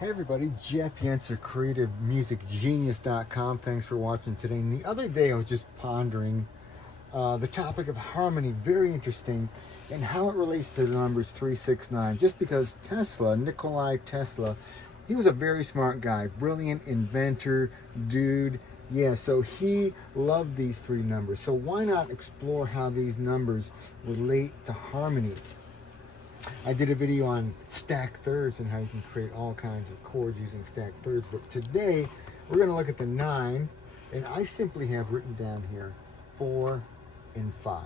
Hey everybody, Jeff Yenser, CreativeMusicGenius.com. Thanks for watching today. And the other day I was just pondering the topic of harmony, very interesting, and how it relates to the numbers 369. Just because Nikola Tesla, he was a very smart guy, brilliant inventor, dude. Yeah, so he loved these three numbers. So why not explore how these numbers relate to harmony? I did a video on stacked thirds and how you can create all kinds of chords using stacked thirds. But today, we're going to look at the 9. And I simply have written down here 4 and 5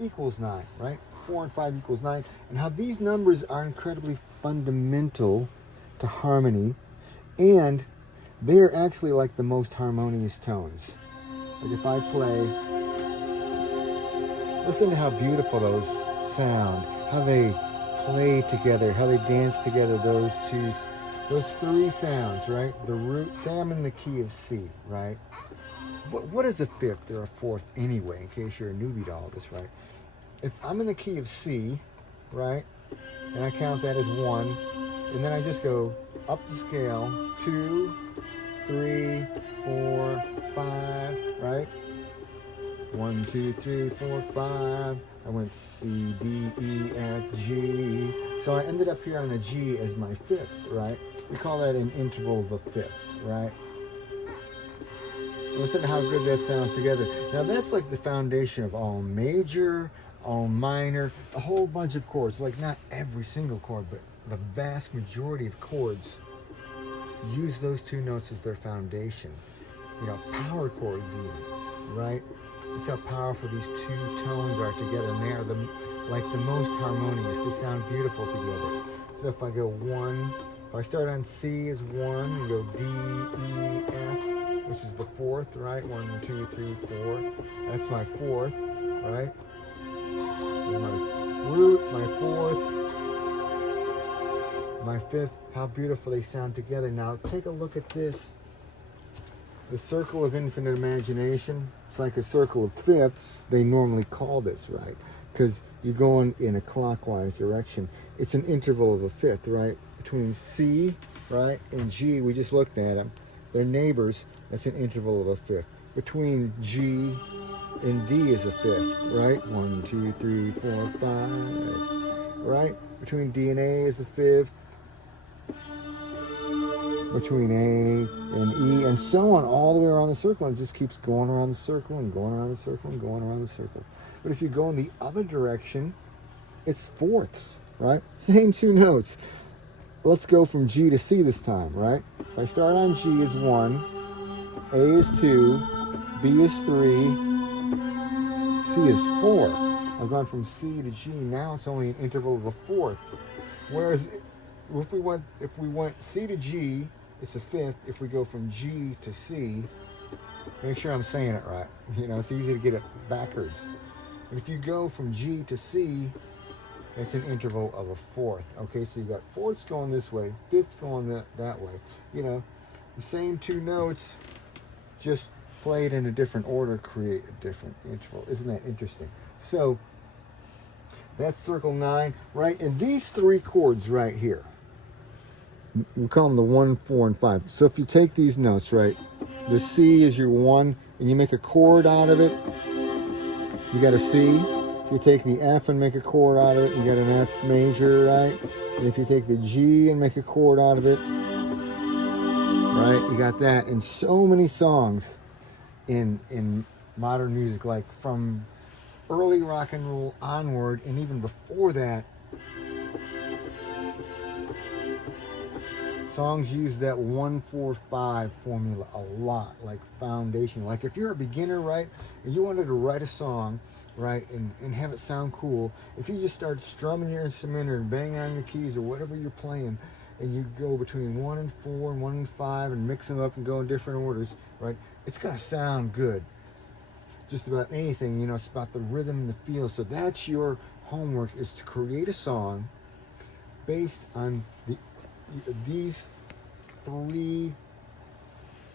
equals 9, right? 4 and 5 equals 9. And how these numbers are incredibly fundamental to harmony. And they're actually like the most harmonious tones. Like if I play, listen to how beautiful those sound. How they play together, how they dance together, those three sounds, right? The root, say I'm in the key of C, right? What is a fifth or a fourth anyway, in case you're a newbie to all this, right? If I'm in the key of C, right, and I count that as 1, and then I just go up the scale, 2, 3, 4, 5, right? 1, 2, 3, 4, 5. I went C, D, E, F, G. So I ended up here on a G as my fifth, right? We call that an interval of a fifth, right? Listen to how good that sounds together. Now that's like the foundation of all major, all minor, a whole bunch of chords. Like not every single chord, but the vast majority of chords use those two notes as their foundation. You know, power chords even, right? It's how powerful these two tones are together, and they are like the most harmonious. They sound beautiful together. So if I go 1, if I start on C as 1, and go D, E, F, which is the fourth, right? 1, 2, 3, 4. That's my fourth, right? There's my root, my fourth, my fifth. How beautiful they sound together. Now take a look at this. The circle of infinite imagination, it's like a circle of fifths, they normally call this, right? Because you're going in a clockwise direction. It's an interval of a fifth, right? Between C, right, and G, we just looked at them. They're neighbors, that's an interval of a fifth. Between G and D is a fifth, right? 1, 2, 3, 4, 5, right? Between D and A is a fifth. Between A and E, and so on, all the way around the circle, and it just keeps going around the circle and going around the circle and going around the circle. But if you go in the other direction, it's fourths, right? Same two notes. Let's go from G to C this time, right? If I start on G as 1, A is 2, B is 3, C is 4. I've gone from C to G. Now it's only an interval of a fourth. Whereas if we went C to G, it's a fifth. If we go from G to C, make sure I'm saying it right. You know, it's easy to get it backwards. But if you go from G to C, it's an interval of a fourth. Okay, so you got fourths going this way, fifths going that way. You know, the same two notes, just played in a different order, create a different interval. Isn't that interesting? So that's circle 9, right? And these three chords right here, we call them the 1, 4, and 5. So if you take these notes, right, the C is your 1, and you make a chord out of it, you got a C. If you take the F and make a chord out of it, you got an F major, right? And if you take the G and make a chord out of it, right, you got that. And so many songs in modern music, like from early rock and roll onward, and even before that, songs use that 1, 4, 5 formula a lot, like foundation. Like if you're a beginner, right, and you wanted to write a song, right, and have it sound cool, if you just start strumming your instrument or banging on your keys or whatever you're playing, and you go between 1 and 4 and 1 and 5 and mix them up and go in different orders, right, it's going to sound good. Just about anything, you know, it's about the rhythm and the feel. So that's your homework, is to create a song based on these three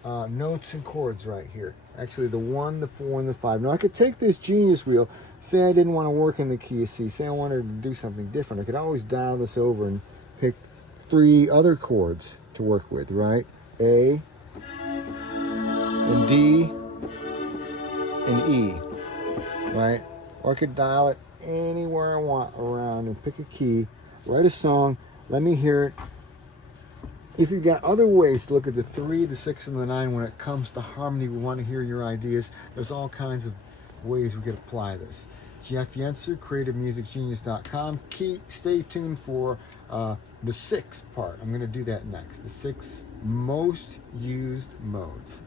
notes and chords right here. Actually, the 1, the 4, and the 5. Now, I could take this Genius wheel, say I didn't want to work in the key of C, say I wanted to do something different. I could always dial this over and pick 3 other chords to work with, right? A and D and E, right? Or I could dial it anywhere I want around and pick a key, write a song, let me hear it. If you've got other ways to look at the 3, the 6, and the 9 when it comes to harmony, we want to hear your ideas. There's all kinds of ways we could apply this. Jeff Yenser, CreativeMusicGenius.com. Stay tuned for the 6th part. I'm going to do that next. The 6 most used modes.